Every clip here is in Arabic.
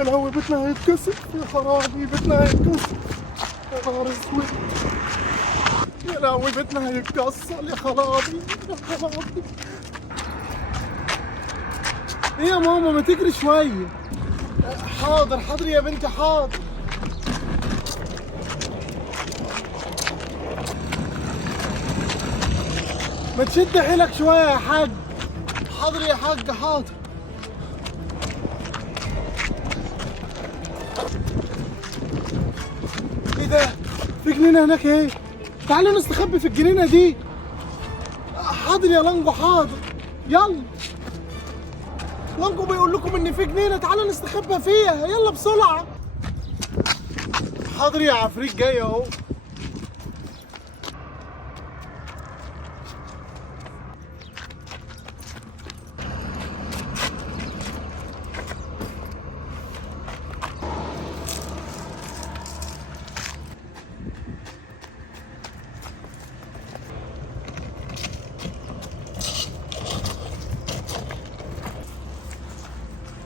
يا لهوي بيتنا هيتكسر، يا خرابي بيتنا هيتكسر، يا نهار اسود، يا لهوي بيتنا هيتكسر، يا خرابي يا خرابي. ايه يا ماما ما تجري شويه؟ حاضر حاضر يا بنتي حاضر. ما تشد حيلك شويه يا حاج. حاضر يا حاج حاضر. ايه ده؟ في جنينه هناك اهي، تعالوا نستخبي في الجنينه دي. حاضر يا لانجو حاضر، يلا. لانجو بيقول لكم ان في جنينه، تعالوا نستخبى فيها، يلا بسرعه. حاضر يا عفريت جاي اهو.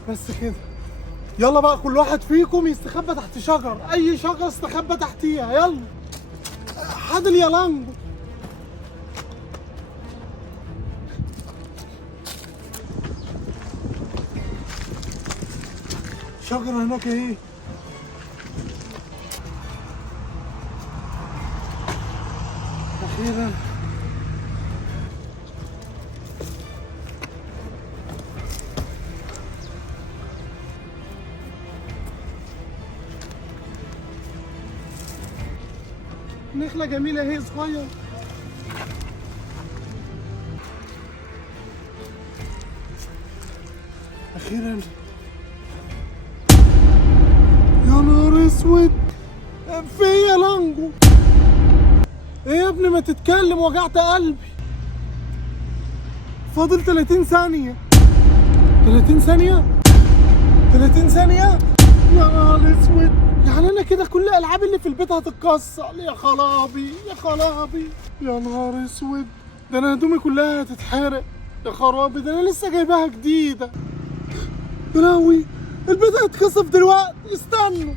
بس كده، يلا بقى كل واحد فيكم يستخبى تحت شجر، اي شجره استخبى تحتيها، يلا. حاضر يا لانجو. شجره هناك اهي. اخيرا. نخلة جميلة اهي صغير. اخيرا. يا نهار اسود، في ايه يا لانجو؟ ايه يا ابني ما تتكلم، وجعت قلبي. فاضل 30 ثانية. 30 ثانية؟ 30 ثانية؟ يا نهار اسود، يعني انا كده كل الالعاب اللي في البيت هتتكسر. يا خرابي يا خرابي يا نهار اسود، ده انا هدومي كلها هتتحرق. يا خرابي، ده انا لسه جايباها جديدة. يا لهوي البيت هيتخسف دلوقتي، استنوا.